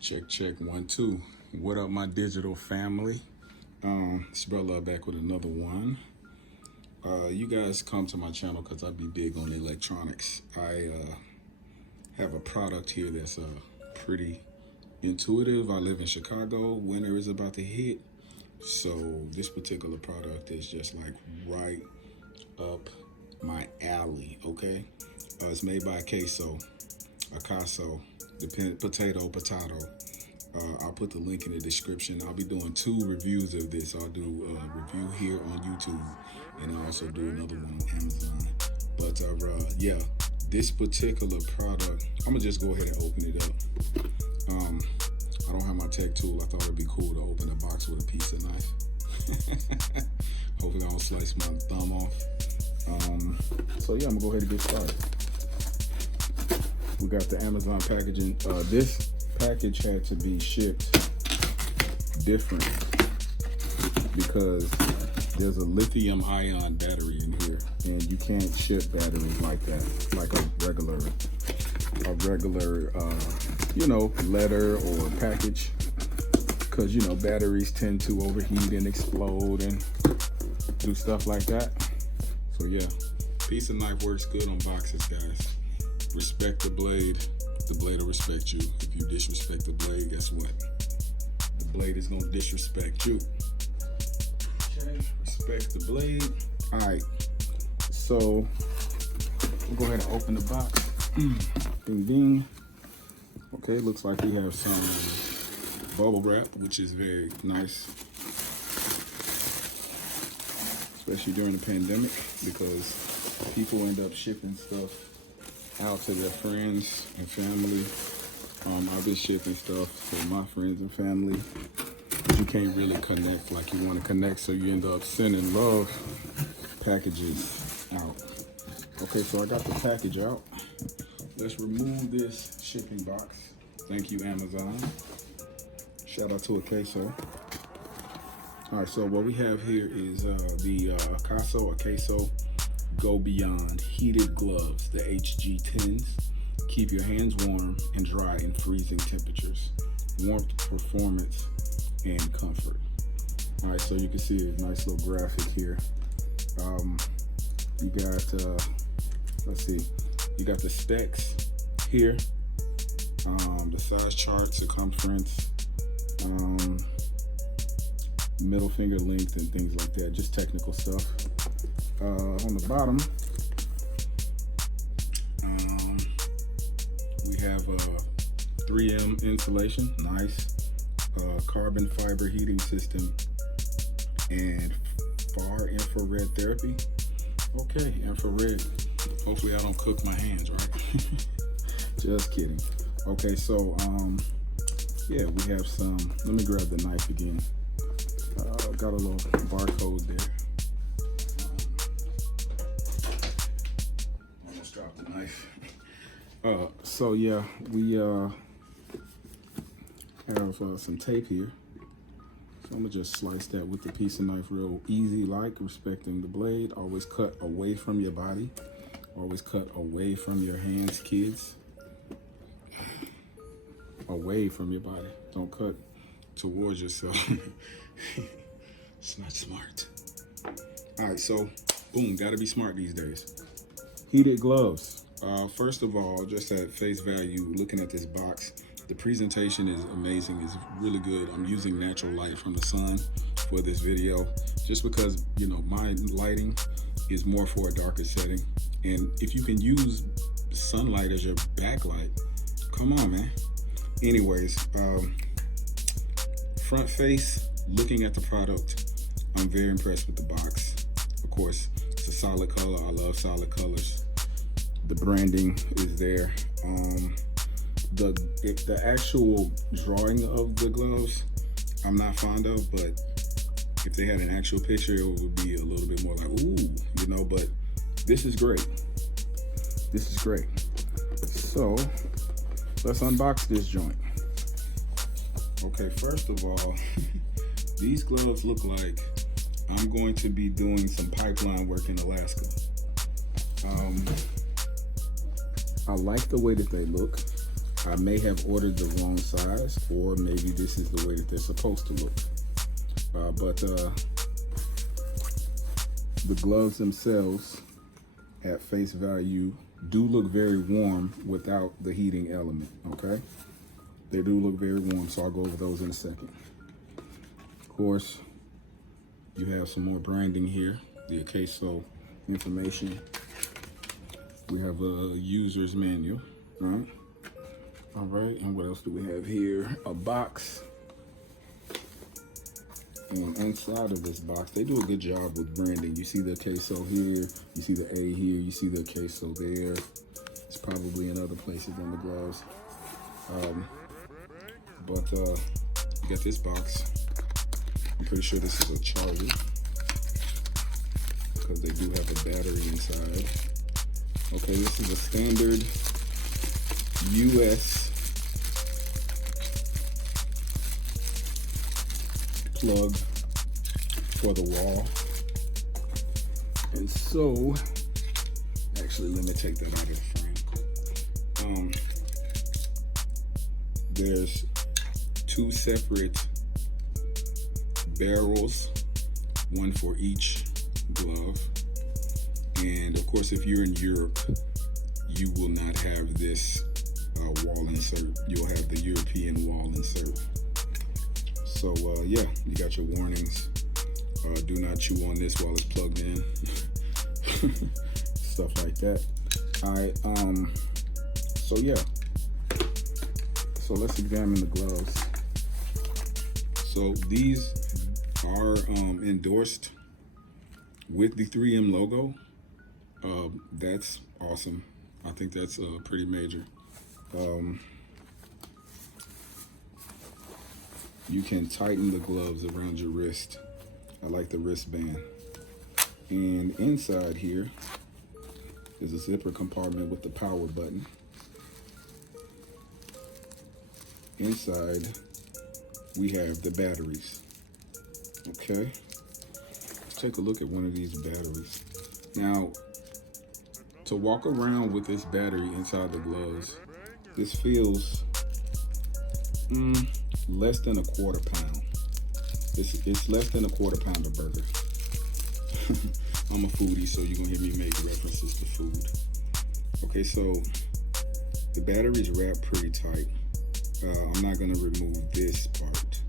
Check, check, 1, 2. What up, my digital family? It's your brother back with another one. You guys come to my channel because I be big on electronics. I have a product here that's pretty intuitive. I live in Chicago. Winter is about to hit. So this particular product is just like right up my alley, okay? It's made by Akaso, the potato. I'll put the link in the description. I'll be doing 2 reviews of this. I'll do a review here on YouTube, and I'll also do another one on Amazon. But yeah, this particular product, I'm gonna just go ahead and open it up. I don't have my tech tool. I thought it'd be cool to open a box with a piece of knife. Hopefully I don't slice my thumb off. So yeah, I'm gonna go ahead and get started. We got the Amazon packaging. This package had to be shipped different because there's a lithium ion battery in here, and you can't ship batteries like that, like a regular letter or package, because batteries tend to overheat and explode and do stuff like that. So yeah, piece of knife works good on boxes, guys. Respect the blade will respect you. If you disrespect the blade, guess what? The blade is gonna disrespect you. Okay, respect the blade. All right, so we'll go ahead and open the box. Ding ding. Okay, looks like we have some bubble wrap, which is very nice, especially during the pandemic, because people end up shipping stuff out to their friends and family. I've been shipping stuff to my friends and family, but you can't really connect like you want to connect, so you end up sending love packages out. Okay, so I got the package out. Let's remove this shipping box. Thank you, Amazon. Shout out to Akaso. All right, so what we have here is the Akaso Go Beyond heated gloves, the HG10s. Keep your hands warm and dry in freezing temperatures. Warmth, performance, and comfort. All right, so you can see a nice little graphic here. You got, let's see, you got the specs here, the size chart, circumference, middle finger length, and things like that, just technical stuff. On the bottom, we have a 3M insulation, nice, carbon fiber heating system, and far infrared therapy. Okay, infrared. Hopefully I don't cook my hands, right? Just kidding. Okay, so yeah, we have some. Let me grab the knife again. Got a little barcode there. Almost dropped the knife. So yeah, we have some tape here. So I'm gonna just slice that with the piece of knife real easy, like respecting the blade. Always cut away from your body. Always cut away from your hands, kids. Away from your body. Don't cut towards yourself. It's not smart. All right, so boom, gotta be smart these days. Heated gloves. First of all, just at face value, looking at this box, the presentation is amazing. It's really good. I'm using natural light from the sun for this video, just because my lighting is more for a darker setting. And if you can use sunlight as your backlight, come on, man. Anyways, front face, looking at the product, I'm very impressed with the box. Of course, it's a solid color. I love solid colors. The branding is there. The actual drawing of the gloves, I'm not fond of, but if they had an actual picture, it would be a little bit more like, ooh, but this is great. This is great. So let's unbox this joint. Okay, first of all, these gloves look like I'm going to be doing some pipeline work in Alaska. I like the way that they look. I may have ordered the wrong size, or maybe this is the way that they're supposed to look. But the gloves themselves, at face value, do look very warm without the heating element, okay? They do look very warm, so I'll go over those in a second. Of course, you have some more branding here, the Akaso information. We have a user's manual, right? All right, and what else do we have here? A box. And inside of this box, they do a good job with branding. You see the Akaso here, you see the A here, you see the Akaso there. It's probably in other places on the gloves. You got this box. I'm pretty sure this is a charger, because they do have a battery inside. Okay, this is a standard US plug for the wall. And so, actually, let me take that out of the frame. There's two separate barrels, one for each glove. And of course, if you're in Europe, you will not have this wall insert. You'll have the European wall insert. So yeah, you got your warnings. Do not chew on this while it's plugged in. Stuff like that. All right, so yeah. So let's examine the gloves. So these are endorsed with the 3M logo. That's awesome. I think that's pretty major. You can tighten the gloves around your wrist. I like the wristband. And inside here is a zipper compartment with the power button. Inside, we have the batteries. Okay, let's take a look at one of these batteries. Now, to walk around with this battery inside the gloves, this feels less than a quarter pound. It's less than a quarter pound of burger. I'm a foodie, so you're gonna hear me make references to food. Okay, so the battery's wrapped pretty tight. I'm not gonna remove this part.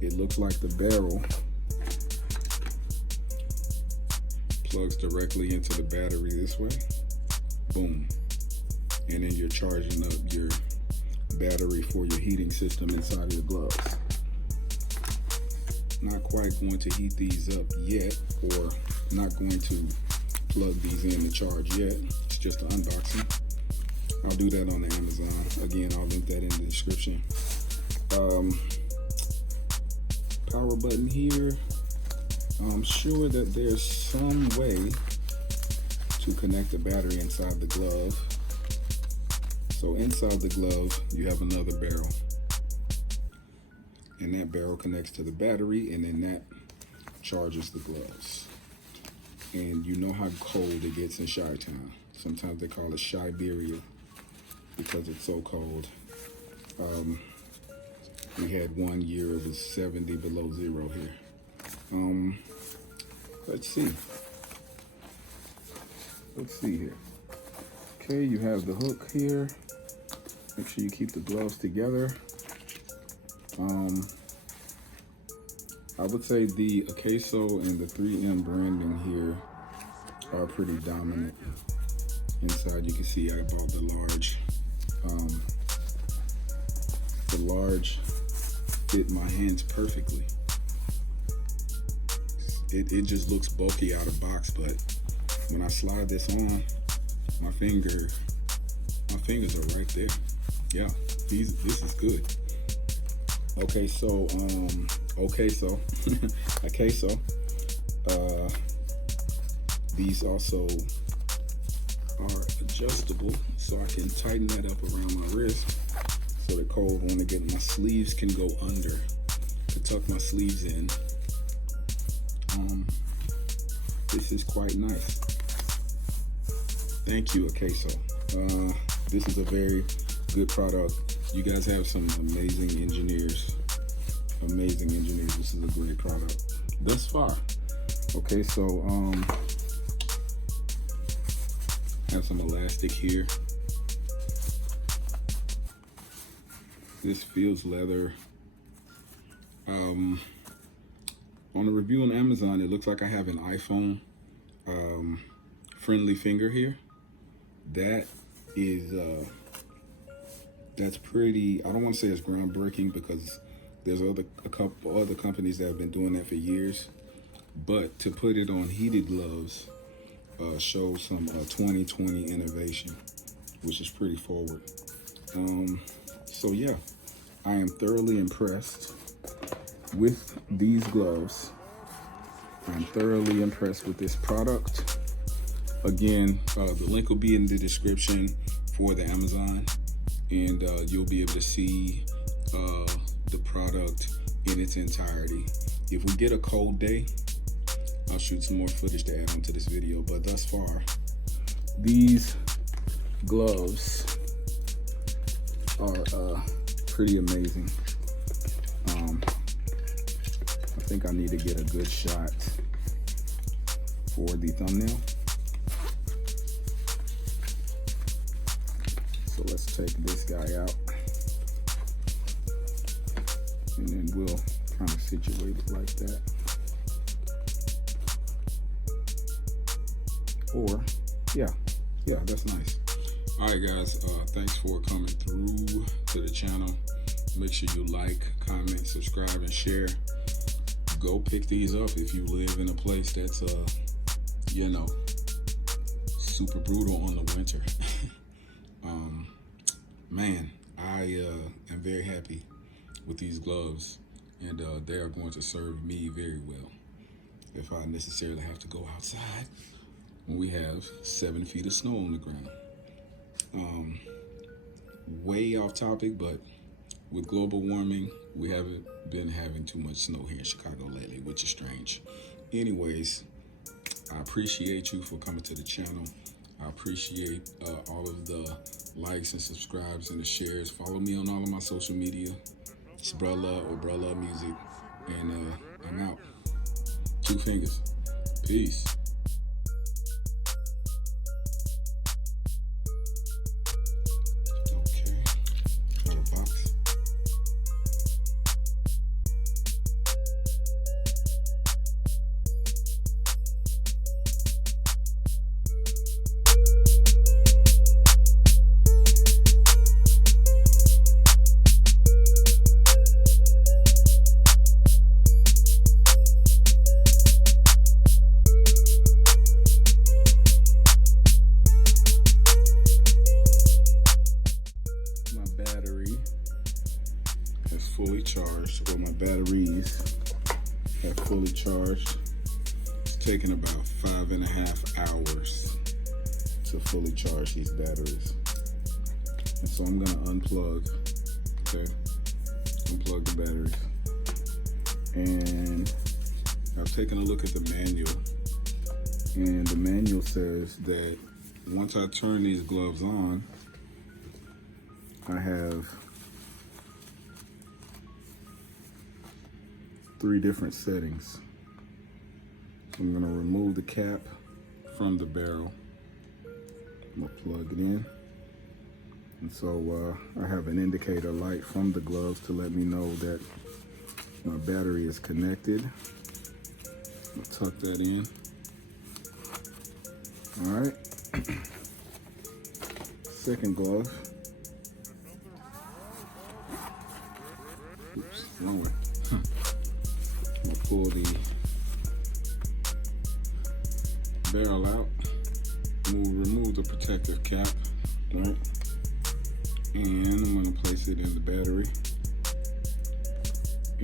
It looks like the barrel plugs directly into the battery this way. Boom. And then you're charging up your battery for your heating system inside of your gloves. Not quite going to heat these up yet, or not going to plug these in to charge yet. It's just an unboxing. I'll do that on the Amazon. Again, I'll link that in the description. Power button here. I'm sure that there's some way to connect the battery inside the glove. So inside the glove, you have another barrel. And that barrel connects to the battery, and then that charges the gloves. And you know how cold it gets in Chi-Town. Sometimes they call it Siberia because it's so cold. We had 1 year it was 70 below zero here. Let's see. Let's see here. Okay, you have the hook here. Make sure you keep the gloves together. I would say the Akaso and the 3M branding here are pretty dominant. Inside, you can see I bought the large. The large fit my hands perfectly. It just looks bulky out of box, but when I slide this on, my fingers are right there. Yeah, this is good. Okay, so Akaso. These also are adjustable, so I can tighten that up around my wrist, so the cold when I get my sleeves can go under to tuck my sleeves in. This is quite nice. Thank you, Akaso. This is a very good product. You guys have some amazing engineers. Amazing engineers. This is a great product thus far. Okay, so have some elastic here. This feels leather. On the review on Amazon, it looks like I have an iPhone friendly finger here. That is that's pretty, I don't want to say it's groundbreaking because there's a couple other companies that have been doing that for years, but to put it on heated gloves shows some 2020 innovation, which is pretty forward. So yeah, I am thoroughly impressed with these gloves. I'm thoroughly impressed with this product. Again, the link will be in the description for the Amazon, and you'll be able to see the product in its entirety. If we get a cold day, I'll shoot some more footage to add onto this video, but thus far, these gloves are pretty amazing. I think I need to get a good shot for the thumbnail. So let's take this guy out, and then we'll kind of situate it like that. Or, yeah, that's nice. All right, guys, thanks for coming through to the channel. Make sure you like, comment, subscribe, and share. Go pick these up if you live in a place that's, you know, super brutal on the winter. Man, I am very happy with these gloves, and they are going to serve me very well if I necessarily have to go outside when we have 7 feet of snow on the ground. Way off topic, but with global warming, we haven't been having too much snow here in Chicago lately, which is strange. Anyways, I appreciate you for coming to the channel. I appreciate all of the likes and subscribes and the shares. Follow me on all of my social media. It's Bruh or Bruh Music, and I'm out. 2 fingers. Peace. Fully charged, or my batteries have fully charged. It's taken about 5.5 hours to fully charge these batteries. And so I'm gonna unplug, okay? Unplug the batteries. And I've taken a look at the manual, and the manual says that once I turn these gloves on, I have 3 different settings. So I'm gonna remove the cap from the barrel. I'm gonna plug it in. And so I have an indicator light from the gloves to let me know that my battery is connected. I'll tuck that in. All right. Second glove. Oops, wrong way. I'm gonna pull the barrel out. We'll remove the protective cap, right? And I'm gonna place it in the battery.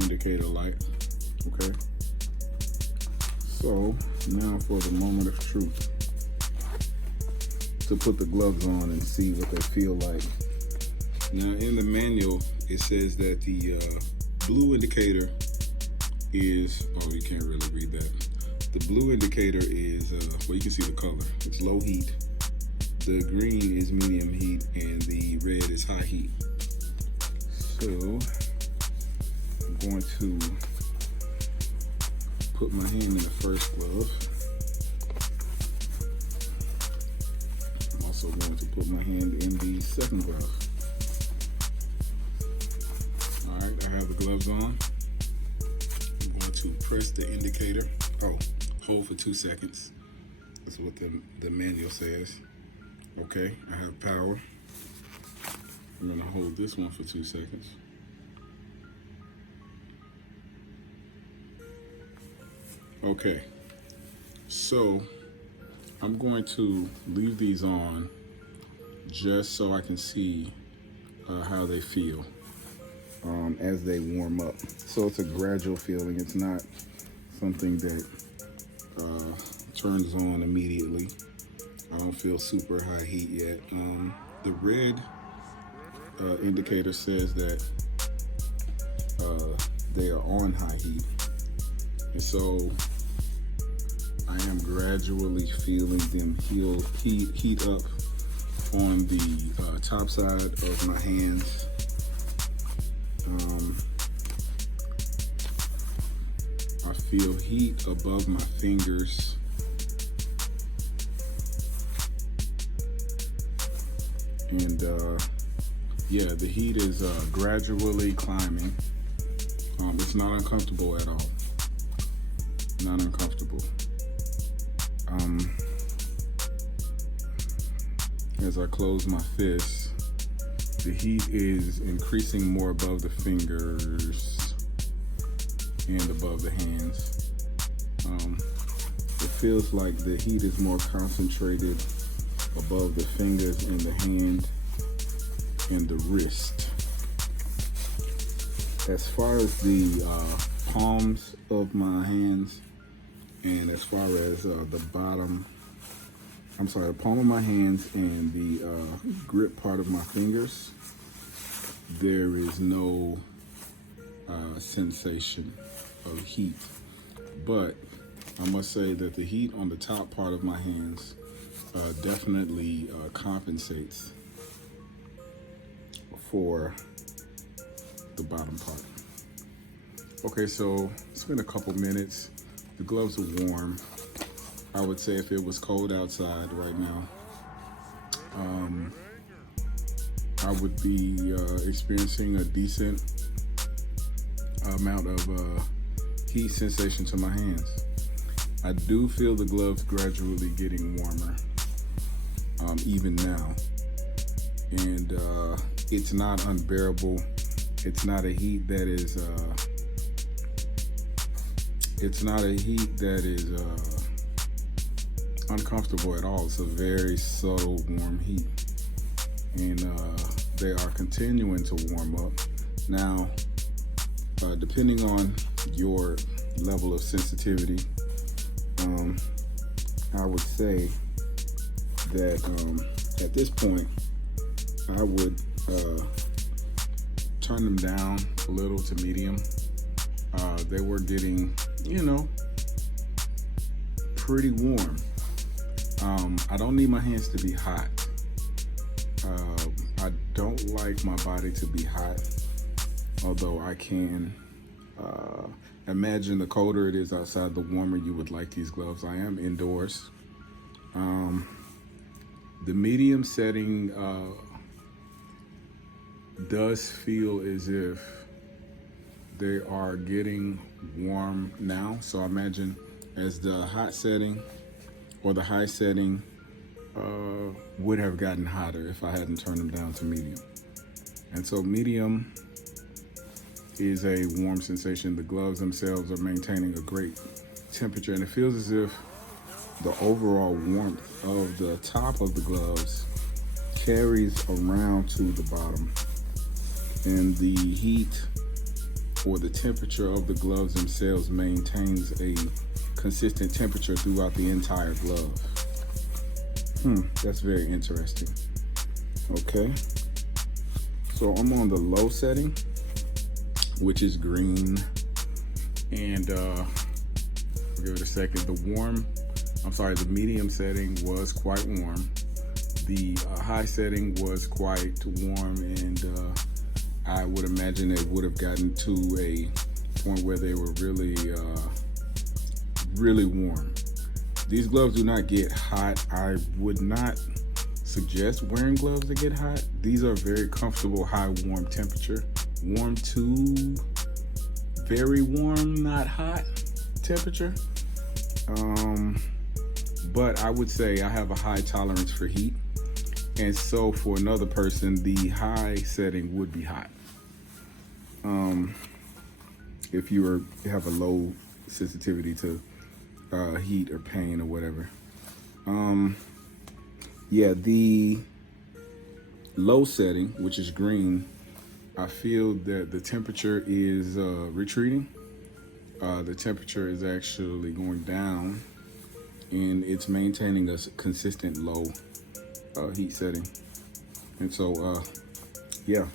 Indicator light, okay? So now for the moment of truth, to put the gloves on and see what they feel like. Now in the manual, it says that the blue indicator is, oh, you can't really read that. The blue indicator is, well, you can see the color. It's low heat. the green is medium heat and the red is high heat. So I'm going to put my hand in the first glove. I'm also going to put my hand in the second glove. All right, I have the gloves on. I'm going to press the indicator. Oh, hold for 2 seconds. That's what the manual says. Okay, I have power. I'm gonna hold this one for 2 seconds. Okay, so I'm going to leave these on just so I can see how they feel as they warm up. So it's a gradual feeling. It's not something that turns on immediately. I don't feel super high heat yet. The red indicator says that they are on high heat. And so I am gradually feeling them heat up on the top side of my hands. I feel heat above my fingers. And yeah, the heat is gradually climbing. It's not uncomfortable at all. Not uncomfortable. As I close my fists, the heat is increasing more above the fingers and above the hands. It feels like the heat is more concentrated above the fingers and the hand and the wrist. As far as the palms of my hands and as far as the palm of my hands and the grip part of my fingers, there is no sensation of heat. But I must say that the heat on the top part of my hands definitely compensates for the bottom part. Okay, so it's been a couple minutes. The gloves are warm. I would say if it was cold outside right now, I would be experiencing a decent amount of heat sensation to my hands. I do feel the gloves gradually getting warmer, even now. And it's not unbearable. It's not a heat that is, uncomfortable at all. It's a very subtle warm heat. And they are continuing to warm up. Now, depending on your level of sensitivity, I would say that at this point, I would turn them down a little to medium. They were getting, pretty warm. I don't need my hands to be hot. I don't like my body to be hot, although I can imagine the colder it is outside, the warmer you would like these gloves. I am indoors. The medium setting does feel as if they are getting warm now. So I imagine as the hot setting or the high setting would have gotten hotter if I hadn't turned them down to medium. And so medium is a warm sensation. The gloves themselves are maintaining a great temperature, and it feels as if the overall warmth of the top of the gloves carries around to the bottom, and the heat or the temperature of the gloves themselves maintains a consistent temperature throughout the entire glove. That's very interesting. Okay, so I'm on the low setting, which is green, and I'll give it a second. The medium setting was quite warm. The high setting was quite warm, and I would imagine it would have gotten to a point where they were really, really warm. These gloves do not get hot. I would not suggest wearing gloves that get hot. These are very comfortable, high warm temperature. Warm to very warm, not hot temperature. But I would say I have a high tolerance for heat. And so for another person, the high setting would be hot. If you have a low sensitivity to heat or pain or whatever. Yeah, the low setting, which is green, I feel that the temperature is retreating. The temperature is actually going down, and it's maintaining a consistent low heat setting. And so, yeah,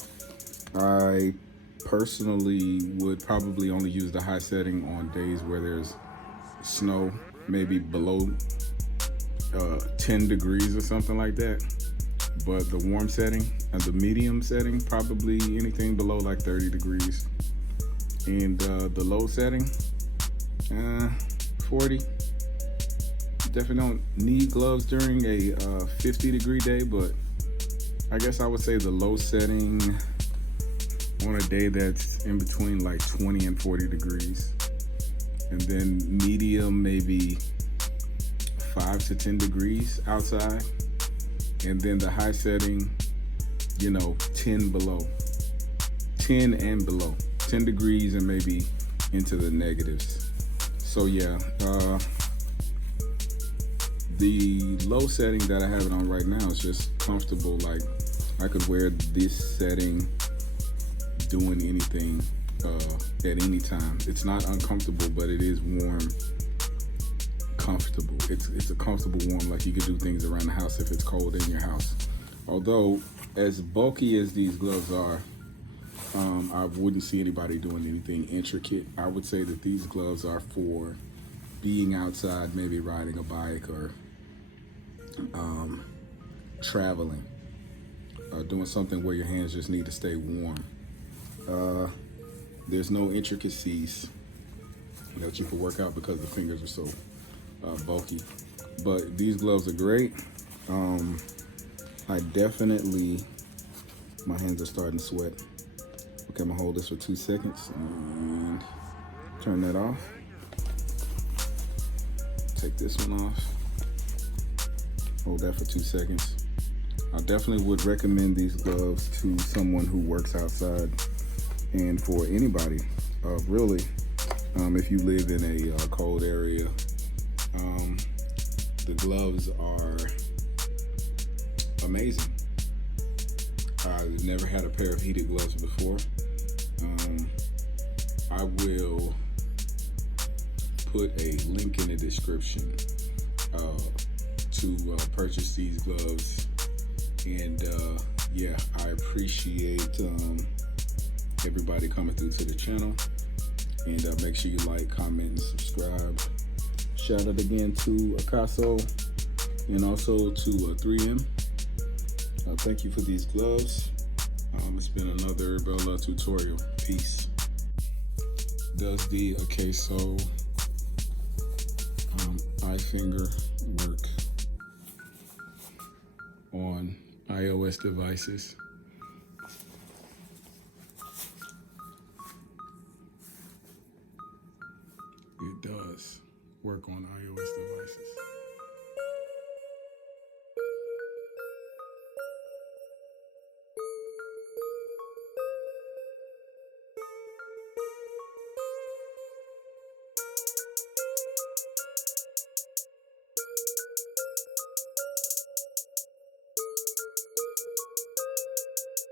I personally would probably only use the high setting on days where there's snow, maybe below 10 degrees or something like that. But the warm setting and the medium setting, probably anything below like 30 degrees. And the low setting, 40. Definitely don't need gloves during a 50-degree day, but I guess I would say the low setting on a day that's in between like 20 and 40 degrees. And then medium, maybe 5 to 10 degrees outside. And then the high setting, 10 below. 10 and below. 10 degrees and maybe into the negatives. So yeah, the low setting that I have it on right now is just comfortable. Like I could wear this setting doing anything at any time. It's not uncomfortable, but it is warm, comfortable. It's a comfortable warm, like you could do things around the house if it's cold in your house. Although, as bulky as these gloves are, I wouldn't see anybody doing anything intricate. I would say that these gloves are for being outside, maybe riding a bike or traveling, doing something where your hands just need to stay warm. There's no intricacies that you can work out because the fingers are so bulky. But these gloves are great. I definitely, my hands are starting to sweat. Okay, I'm gonna hold this for 2 seconds and turn that off. Take this one off. Hold that for 2 seconds. I definitely would recommend these gloves to someone who works outside, and for anybody, really, if you live in a cold area. The gloves are amazing. I've never had a pair of heated gloves before. I will put a link in the description to purchase these gloves. And yeah, I appreciate everybody coming through to the channel. And make sure you like, comment, and subscribe. Shout out again to Akaso and also to 3M. Thank you for these gloves. It's been another Bella tutorial. Peace. Does the Akaso eye finger work on iOS devices? It does work on iOS devices.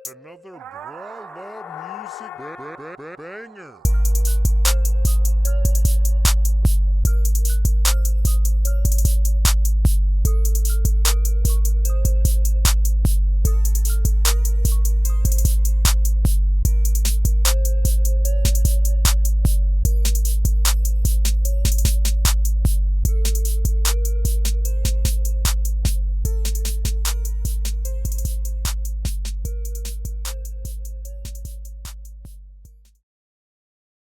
Another Brawl Love Music banger.